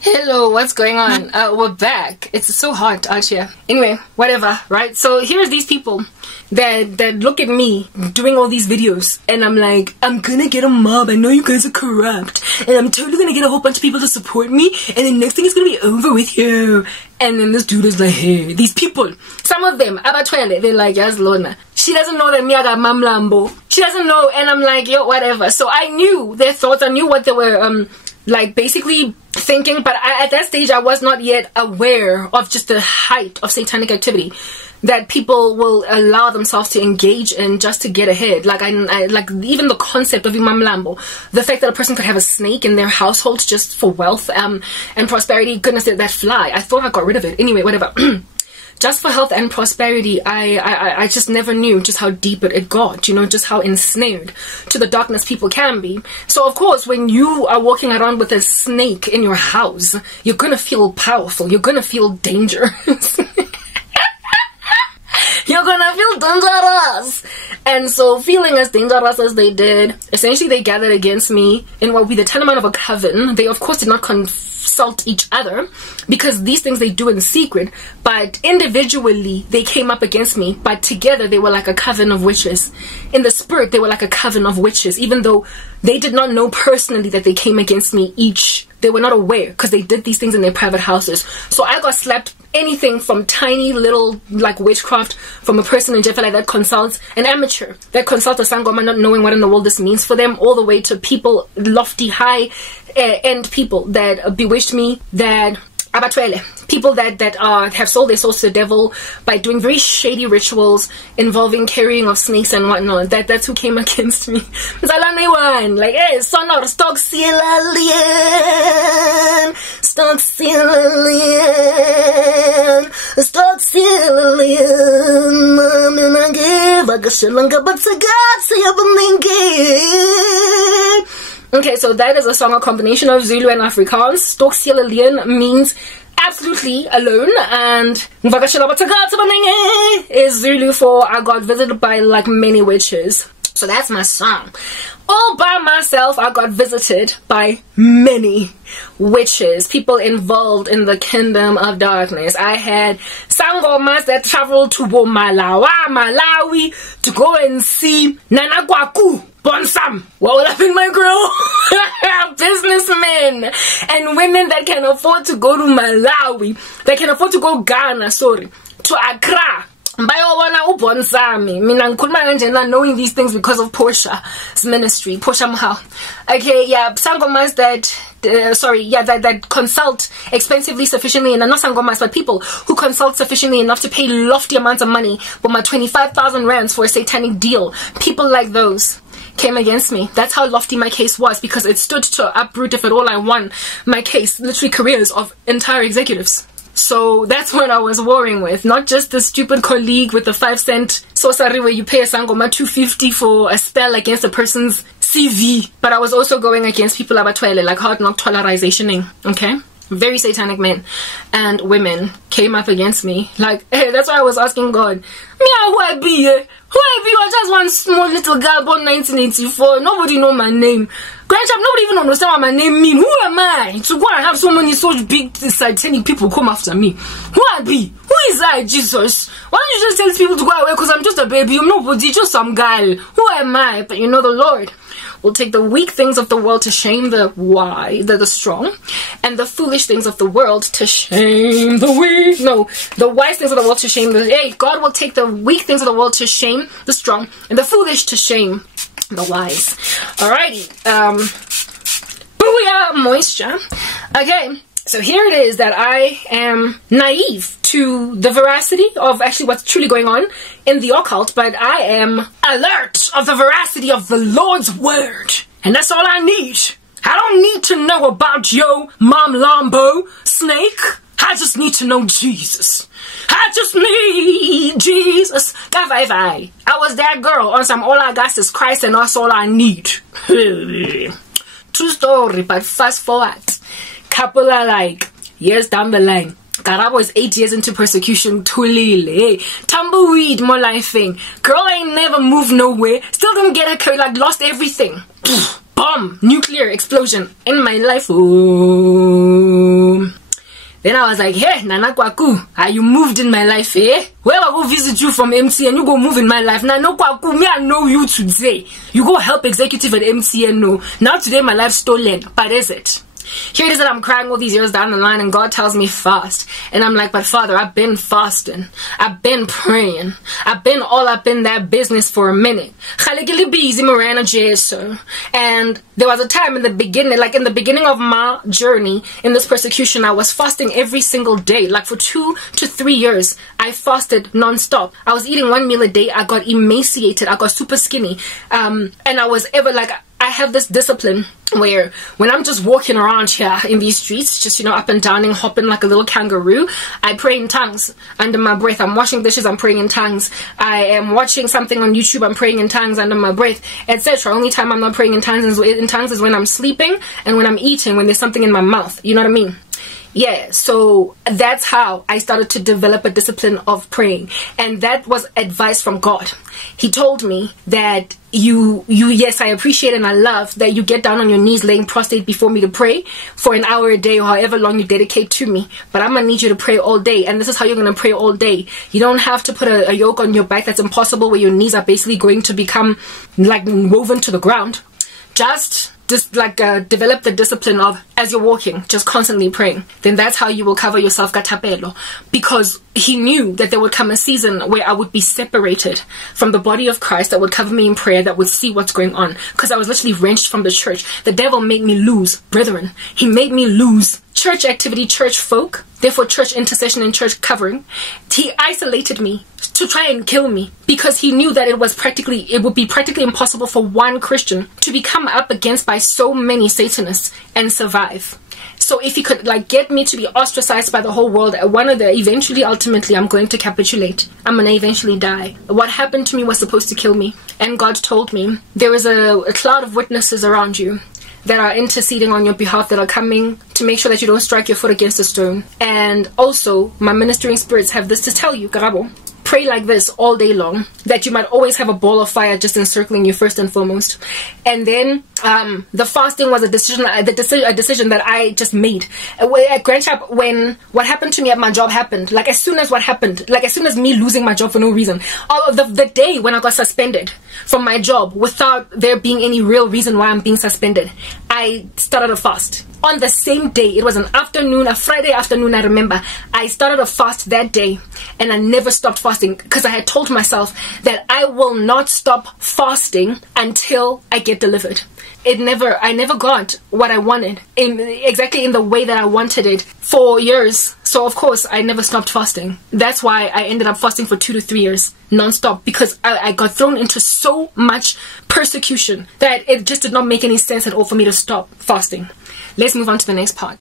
Hello, what's going on? We're back. It's so hot out here. Anyway, whatever, right? So here's these people that look at me doing all these videos, and I'm like, I'm gonna get a mob. I know you guys are corrupt, and I'm totally gonna get a whole bunch of people to support me, and the next thing is gonna be over with you. And then this dude is like, hey, these people, some of them, abatwele, they're like, yes, Lorna. She doesn't know that me, I got mamlambo. She doesn't know, and I'm like, yo, whatever. So I knew their thoughts. I knew what they were, like, basically thinking, but at that stage I was not yet aware of just the height of satanic activity that people will allow themselves to engage in just to get ahead. Like I like even the concept of Imam Lambo, the fact that a person could have a snake in their household just for wealth and prosperity. Goodness, that fly, I thought I got rid of it. Anyway, whatever. Just for health and prosperity, I just never knew just how deep it got, you know, just how ensnared to the darkness people can be. So of course, when you are walking around with a snake in your house, you're gonna feel powerful, you're gonna feel dangerous. You're gonna feel dangerous. And so, feeling as dangerous as they did, essentially they gathered against me in what would be the tantamount of a coven. They of course did not consult each other, because these things they do in secret, but individually they came up against me, but together they were like a coven of witches. In the spirit, they were like a coven of witches, even though they did not know personally that they came against me each. They were not aware, because they did these things in their private houses. So I got slapped anything from tiny little like witchcraft from a person in Jeffrey that consults an amateur, that consults a sangoma not knowing what in the world this means for them, all the way to people, lofty high end people that bewitched me, that abatwele, people that have sold their souls to the devil by doing very shady rituals involving carrying of snakes and whatnot. That's who came against me. Like, hey, son of stock seal alien, stock seal alien, stock seal alien, mom and I give a gashalanga but to God say Okay, so that is a song, a combination of Zulu and Afrikaans. Stock seal alien means absolutely alone, and is Zulu for I got visited by like many witches. So that's my song. All by myself, I got visited by many witches, people involved in the kingdom of darkness. I had sangomas that traveled to Malawi to go and see Nanagwaku Bonsam. What will happen, my girl? Businessmen and women that can afford to go to Malawi, that can afford to go Ghana, to Accra. Knowing these things because of Portia's ministry, Portia Mahal. Okay, yeah, sangomas that consult expensively sufficiently, and not sangomas, but people who consult sufficiently enough to pay lofty amounts of money, but my 25,000 rands for a satanic deal. People like those came against me. That's how lofty my case was, because it stood to uproot, if at all I won my case, literally careers of entire executives. So that's what I was warring with, not just the stupid colleague with the 5-cent sorcery where you pay a sangoma 250 for a spell against a person's CV, but I was also going against people abatwele, like hard knock tolerization, okay? Very satanic men and women came up against me. Like, hey, that's why I was asking God, who I be? Who I be? I just one small little girl born 1984. Nobody know my name. Grandchild, nobody even understand what my name mean. Who am I to go and have so many such big satanic people come after me? Who I be? Who is I, Jesus? Why don't you just tell people to go away? Because I'm just a baby. I'm nobody, just some guy. Who am I? But you know, the Lord will take the weak things of the world to shame the strong, and the foolish things of the world to shame the weak. No, the wise things of the world to shame the. Hey, God will take the weak things of the world to shame the strong, and the foolish to shame the wise. Alrighty. Booyah, moisture. Okay. So here it is that I am naive to the veracity of actually what's truly going on in the occult, but I am alert of the veracity of the Lord's word. And that's all I need. I don't need to know about yo Mom Lambo snake. I just need to know Jesus. I just need Jesus. I was that girl on some all I got is Christ and that's all I need. True story, but fast forward. Couple of like years down the line, Karabo is 8 years into persecution. Tulile, tumbleweed, more life thing. Girl ain't never moved nowhere. Still didn't get her career, like lost everything. Bomb, nuclear explosion in my life. Ooh. Then I was like, hey, Nana Kwaku, you moved in my life, eh? Where I go visit you from MTN, you go move in my life. Nana Kwaku, me, I know you today. You go help executive at MTN, no. Now today my life's stolen. But is it? Here it is that I'm crying all these years down the line and God tells me fast. And I'm like, but Father, I've been fasting. I've been praying. I've been all up in that business for a minute. And there was a time in the beginning, like in the beginning of my journey in this persecution, I was fasting every single day. Like for 2 to 3 years, I fasted non-stop. I was eating 1 meal a day. I got emaciated. I got super skinny. And I was ever like, I have this discipline where when I'm just walking around here in these streets, just, you know, up and down and hopping like a little kangaroo, I pray in tongues under my breath. I'm washing dishes, I'm praying in tongues. I am watching something on YouTube, I'm praying in tongues under my breath, etc. Only time I'm not praying in tongues is when I'm sleeping and when I'm eating, when there's something in my mouth. You know what I mean? Yeah, so that's how I started to develop a discipline of praying. And that was advice from God. He told me that yes, I appreciate and I love that you get down on your knees laying prostrate before me to pray for an hour a day or however long you dedicate to me. But I'm going to need you to pray all day. And this is how you're going to pray all day. You don't have to put a yoke on your back that's impossible, where your knees are basically going to become like woven to the ground. Just develop the discipline of, as you're walking, just constantly praying. Then that's how you will cover yourself katapelo. Because he knew that there would come a season where I would be separated from the body of Christ, that would cover me in prayer, that would see what's going on. Because I was literally wrenched from the church. The devil made me lose, brethren. He made me lose church activity, church folk, therefore church intercession and church covering. He isolated me to try and kill me, because he knew that it would be practically impossible for one Christian to be come up against by so many Satanists and survive. So if he could get me to be ostracized by the whole world, ultimately I'm going to capitulate. I'm going to eventually die. What happened to me was supposed to kill me. And God told me, there is a cloud of witnesses around you that are interceding on your behalf, that are coming to make sure that you don't strike your foot against a stone. And also, my ministering spirits have this to tell you, Karabo. Pray like this all day long, that you might always have a ball of fire just encircling you first and foremost. And then the fasting was a decision that I just made. At Grand Chap, when what happened to me at my job happened, as soon as me losing my job for no reason, all of the day when I got suspended from my job without there being any real reason why I'm being suspended, I started a fast. On the same day, it was a Friday afternoon, I remember, I started a fast that day, and I never stopped fasting, because I had told myself that I will not stop fasting until I get delivered. I never got what I wanted exactly in the way that I wanted it for years. So of course I never stopped fasting. That's why I ended up fasting for 2 to 3 years non-stop, because I got thrown into so much persecution that it just did not make any sense at all for me to stop fasting. Let's move on to the next part.